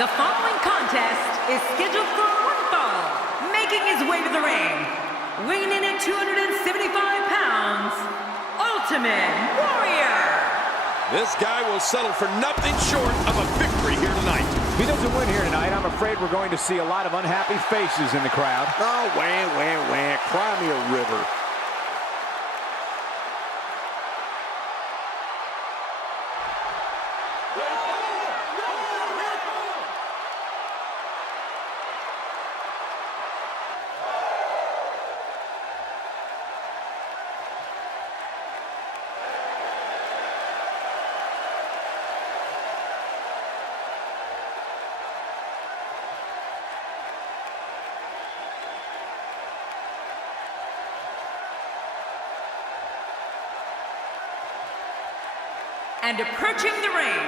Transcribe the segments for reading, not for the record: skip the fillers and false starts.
The following contest is scheduled for one fall. Making his way to the ring, weighing in at 275 pounds, Ultimate Warrior. This guy will settle for nothing short of a victory here tonight. If he doesn't win here tonight, I'm afraid we're going to see a lot of unhappy faces in the crowd. Oh, wah. Cry me a river. And approaching the ring,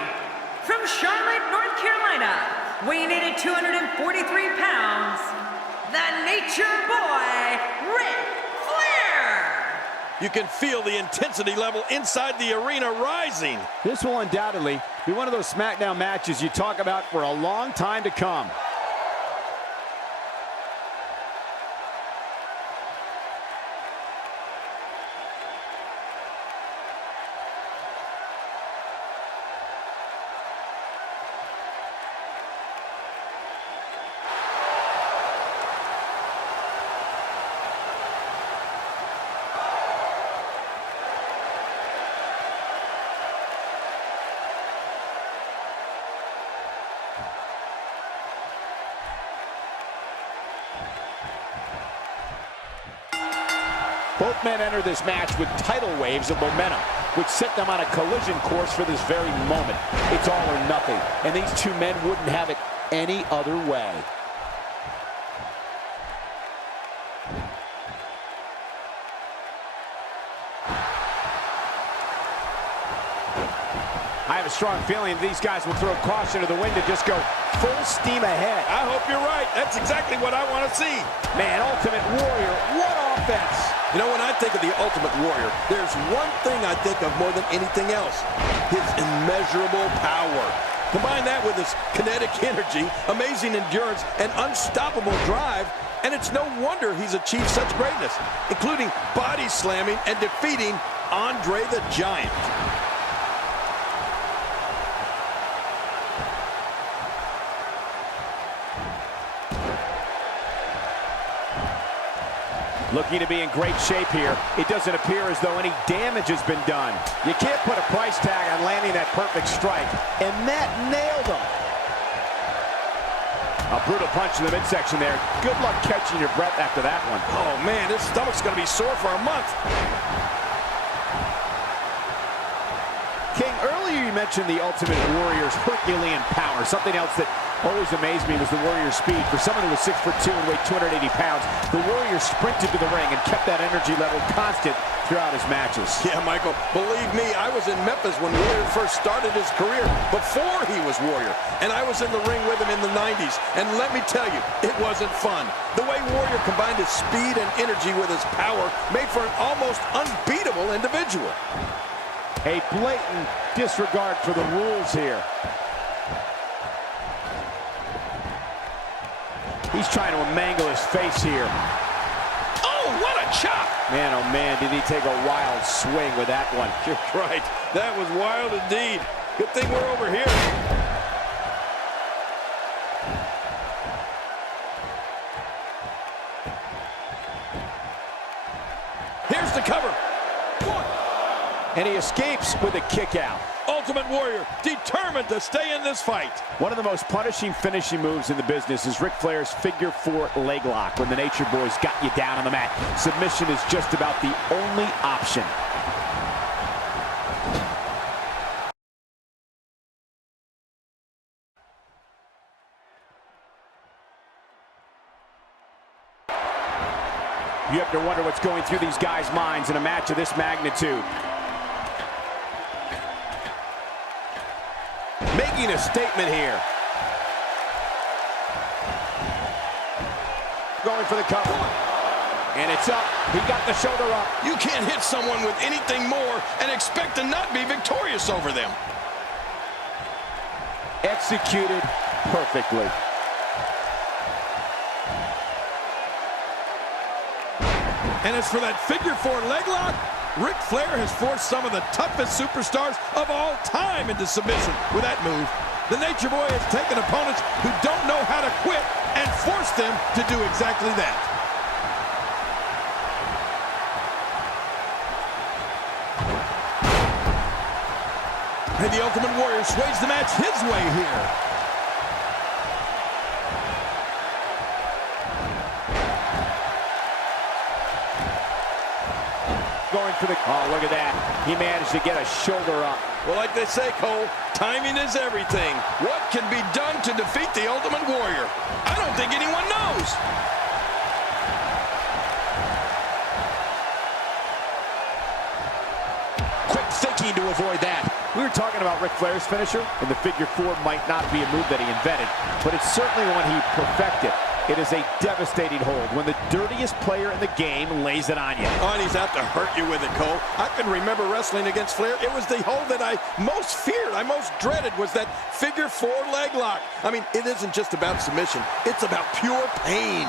from Charlotte, North Carolina, weighing in at 243 pounds, the Nature Boy, Flair. You can feel the intensity level inside the arena rising. This will undoubtedly be one of those SmackDown matches you talk about for a long time to come. Both men enter this match with tidal waves of momentum, which set them on a collision course for this very moment. It's all or nothing, and these two men wouldn't have it any other way. I have a strong feeling these guys will throw caution to the wind and just go full steam ahead. I hope you're right. That's exactly what I want to see. Man, Ultimate Warrior, what offense! You know, when I think of the Ultimate Warrior, there's one thing I think of more than anything else: his immeasurable power. Combine that with his kinetic energy, amazing endurance, and unstoppable drive, and it's no wonder he's achieved such greatness, including body slamming and defeating Andre the Giant. Looking to be in great shape here. It doesn't appear as though any damage has been done. You can't put a price tag on landing that perfect strike, and that nailed him. A brutal punch in the midsection there. Good luck catching your breath after that one. Oh, man, his stomach's going to be sore for a month. King, earlier you mentioned the Ultimate Warrior's Herculean power. Something else that always amazed me was the Warrior's speed. For someone who was 6'2" and weighed 280 pounds, the Warrior sprinted to the ring and kept that energy level constant throughout his matches. Yeah, Michael, believe me, I was in Memphis when Warrior first started his career, before he was Warrior. And I was in the ring with him in the 90s. And let me tell you, it wasn't fun. The way Warrior combined his speed and energy with his power made for an almost unbeatable individual. A blatant disregard for the rules here. He's trying to mangle his face here. Oh, what a chop! Man, oh man, did he take a wild swing with that one. You're right. That was wild indeed. Good thing we're over here. Here's the cover. And he escapes with a kick out. Ultimate Warrior determined to stay in this fight. One of the most punishing finishing moves in the business is Ric Flair's figure 4 leg lock when the Nature Boys got you down on the mat. Submission is just about the only option. You have to wonder what's going through these guys' minds in a match of this magnitude. Making a statement here. Going for the cover. And it's up. He got the shoulder up. You can't hit someone with anything more and expect to not be victorious over them. executed perfectly. And as for that figure four leg lock, Ric Flair has forced some of the toughest superstars of all time into submission with that move. The Nature Boy has taken opponents who don't know how to quit and forced them to do exactly that. And the Ultimate Warrior sways the match his way here. Going for the... Oh, look at that. He managed to get a shoulder up. Well, like they say, Cole, timing is everything. What can be done to defeat the Ultimate Warrior? I don't think anyone knows. Quick thinking to avoid that. We were talking about Ric Flair's finisher, and the figure four might not be a move that he invented, but it's certainly one he perfected. It is a devastating hold when the dirtiest player in the game lays it on you. Oh, and he's out to hurt you with it, Cole. I can remember wrestling against Flair. It was the hold that I most feared, I most dreaded, was that figure four leg lock. I mean, it isn't just about submission. It's about pure pain.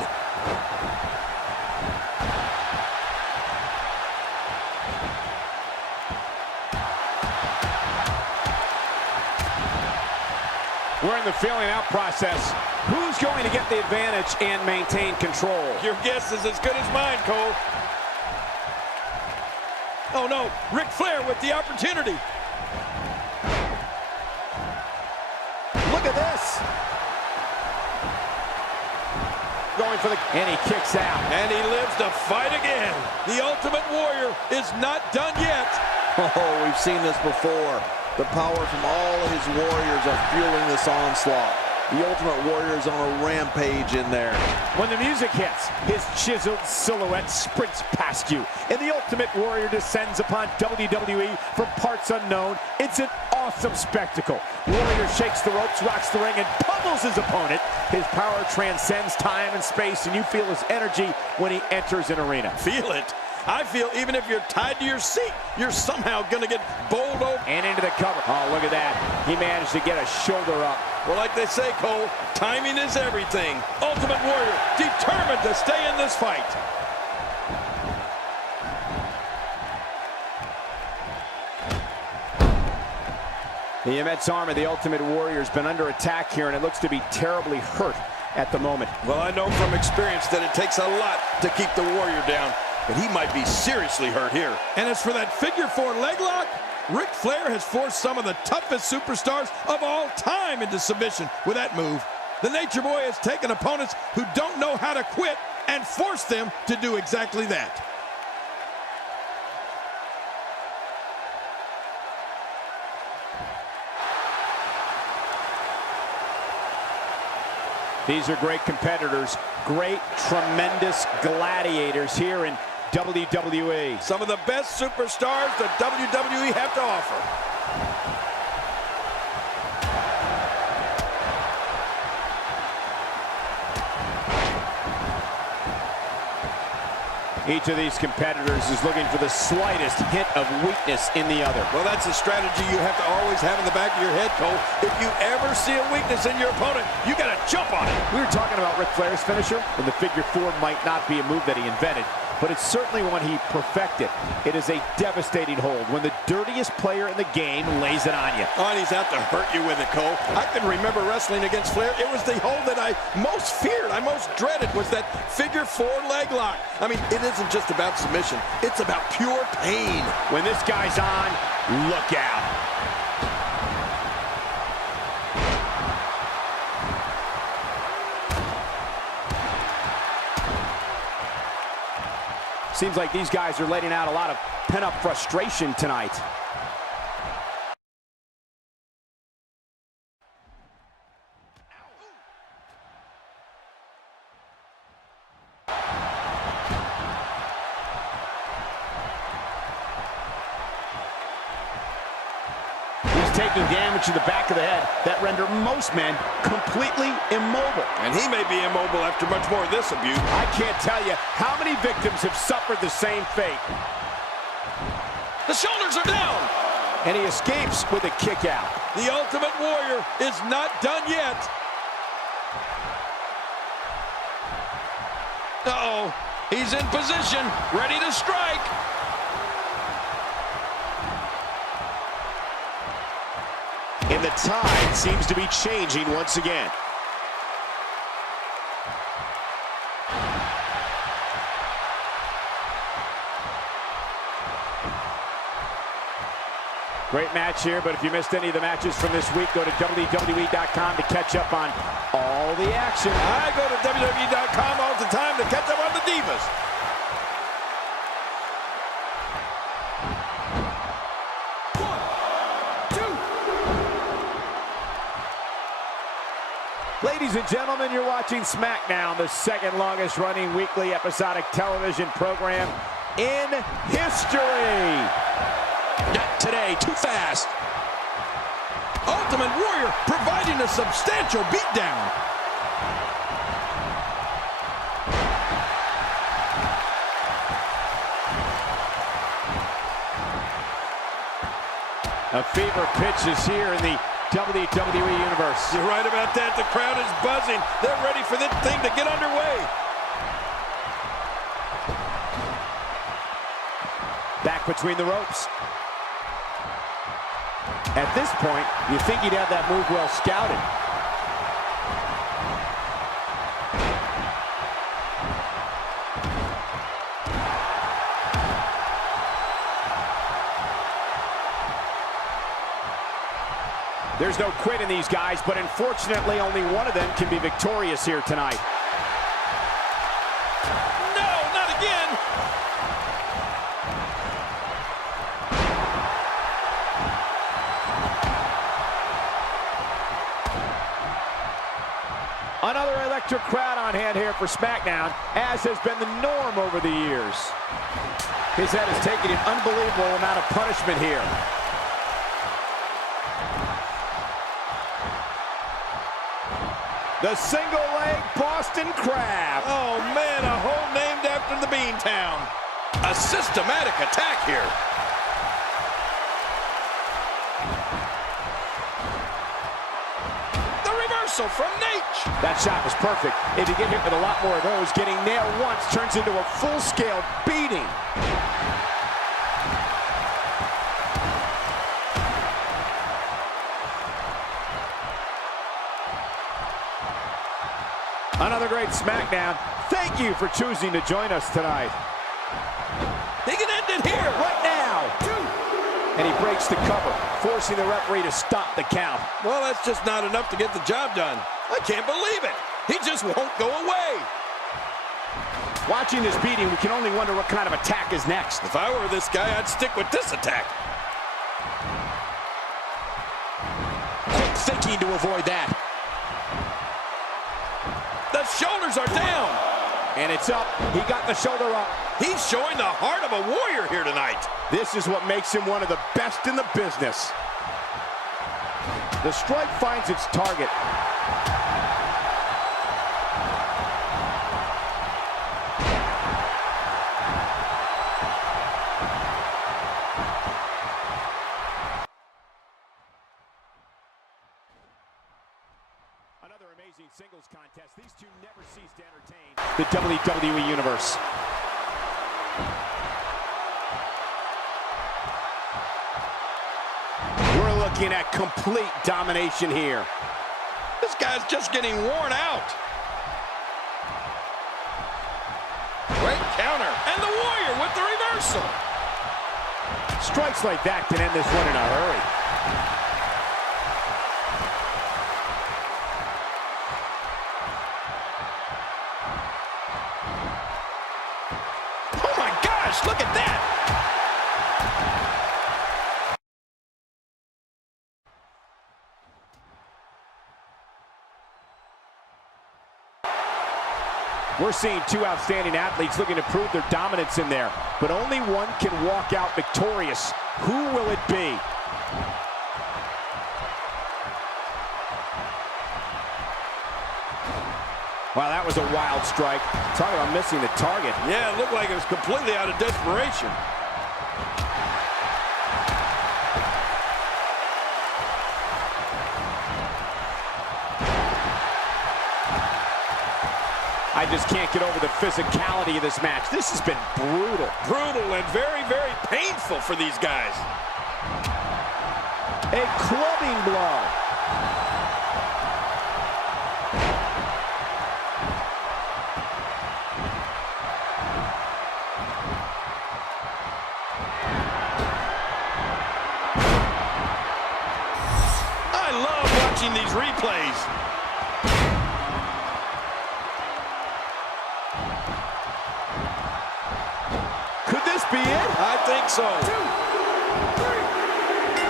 We're in the feeling out process. Who's going to get the advantage and maintain control? Your guess is as good as mine, Cole. Oh no, Ric Flair with the opportunity. Look at this. Going for the... And he kicks out. And he lives to fight again. The Ultimate Warrior is not done yet. Oh, we've seen this before. The power from all of his warriors are fueling this onslaught. The Ultimate Warrior is on a rampage in there. When the music hits, his chiseled silhouette sprints past you, and the Ultimate Warrior descends upon WWE from parts unknown. It's an awesome spectacle. Warrior shakes the ropes, rocks the ring, and pummels his opponent. His power transcends time and space, and you feel his energy when he enters an arena. Feel it? I feel even if you're tied to your seat, you're somehow going to get bowled over. And into the cover. Oh, look at that. He managed to get a shoulder up. Well, like they say, Cole, timing is everything. Ultimate Warrior determined to stay in this fight. The immense arm of the Ultimate Warrior has been under attack here, and it looks to be terribly hurt at the moment. Well, I know from experience that it takes a lot to keep the Warrior down, but he might be seriously hurt here. And as for that figure four leg lock, Ric Flair has forced some of the toughest superstars of all time into submission with that move. The Nature Boy has taken opponents who don't know how to quit and forced them to do exactly that. These are great competitors, great, tremendous gladiators here in WWE. Some of the best superstars that WWE have to offer. Each of these competitors is looking for the slightest hint of weakness in the other. Well, that's a strategy you have to always have in the back of your head, Cole. If you ever see a weakness in your opponent, you got to jump on it. We were talking about Ric Flair's finisher, and the figure four might not be a move that he invented, but it's certainly one he perfected. It is a devastating hold when the dirtiest player in the game lays it on you. Oh, and he's out to hurt you with it, Cole. I can remember wrestling against Flair. It was the hold that I most feared, I most dreaded, was that figure four leg lock. I mean, it isn't just about submission. It's about pure pain. When this guy's on, look out. Seems like these guys are letting out a lot of pent-up frustration tonight. Taking damage to the back of the head that render most men completely immobile. And he may be immobile after much more of this abuse. I can't tell you how many victims have suffered the same fate. The shoulders are down. And he escapes with a kick out. The Ultimate Warrior is not done yet. Uh-oh. He's in position, ready to strike. And the tide seems to be changing once again. Great match here, but if you missed any of the matches from this week, go to WWE.com to catch up on all the action. I go to WWE.com all the time to catch up on the Divas. Ladies and gentlemen, you're watching SmackDown, the second longest running weekly episodic television program in history. Not today, too fast. Ultimate Warrior providing a substantial beatdown. A fever pitch is here in the WWE Universe. You're right about that. The crowd is buzzing. They're ready for this thing to get underway. Back between the ropes. At this point, you think he'd have that move well scouted. There's no quit in these guys, but unfortunately only one of them can be victorious here tonight. No, not again. Another electric crowd on hand here for SmackDown, as has been the norm over the years. His head has taken an unbelievable amount of punishment here. The single-leg Boston Crab. Oh, man, a hole named after the Beantown. A systematic attack here. The reversal from Nate. That shot was perfect. If you get hit with a lot more of those, getting nailed once turns into a full-scale beating. Another great SmackDown. Thank you for choosing to join us tonight. He can end it here. Right now. And he breaks the cover, forcing the referee to stop the count. Well, that's just not enough to get the job done. I can't believe it. He just won't go away. Watching this beating, we can only wonder what kind of attack is next. If I were this guy, I'd stick with this attack. Quick thinking to avoid that. The shoulders are down. And it's up. He got the shoulder up. He's showing the heart of a warrior here tonight. This is what makes him one of the best in the business. The strike finds its target. Another amazing singles contest. These two never cease to entertain the WWE Universe. We're looking at complete domination here. This guy's just getting worn out. Great counter. And the Warrior with the reversal. Strikes like that can end this one in a hurry. Oh my gosh, look at that. We're seeing two outstanding athletes looking to prove their dominance in there, but only one can walk out victorious. Who will it be? Wow, that was a wild strike. Talk about missing the target. Yeah, it looked like it was completely out of desperation. I just can't get over the physicality of this match. This has been brutal. Brutal and very, very painful for these guys. A clubbing blow. I love watching these replays. Could this be it? I think so. 2, 3.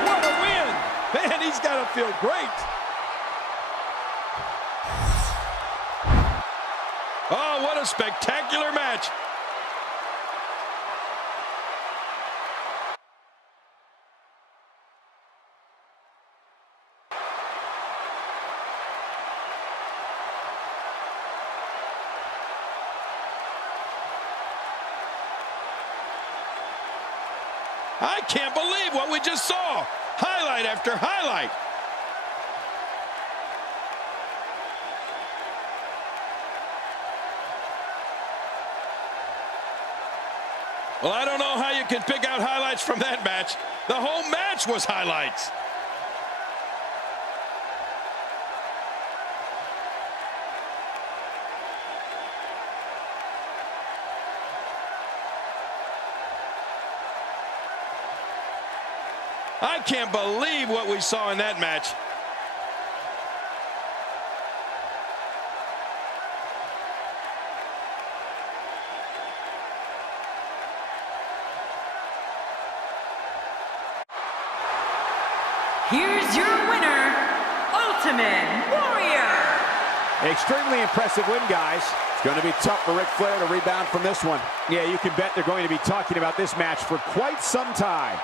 What a win. Man, he's got to feel great. Oh, what a spectacular match. I can't believe what we just saw. Highlight after highlight. Well, I don't know how you can pick out highlights from that match. The whole match was highlights. I can't believe what we saw in that match. Here's your winner, Ultimate Warrior. Extremely impressive win, guys. It's going to be tough for Ric Flair to rebound from this one. Yeah, you can bet they're going to be talking about this match for quite some time.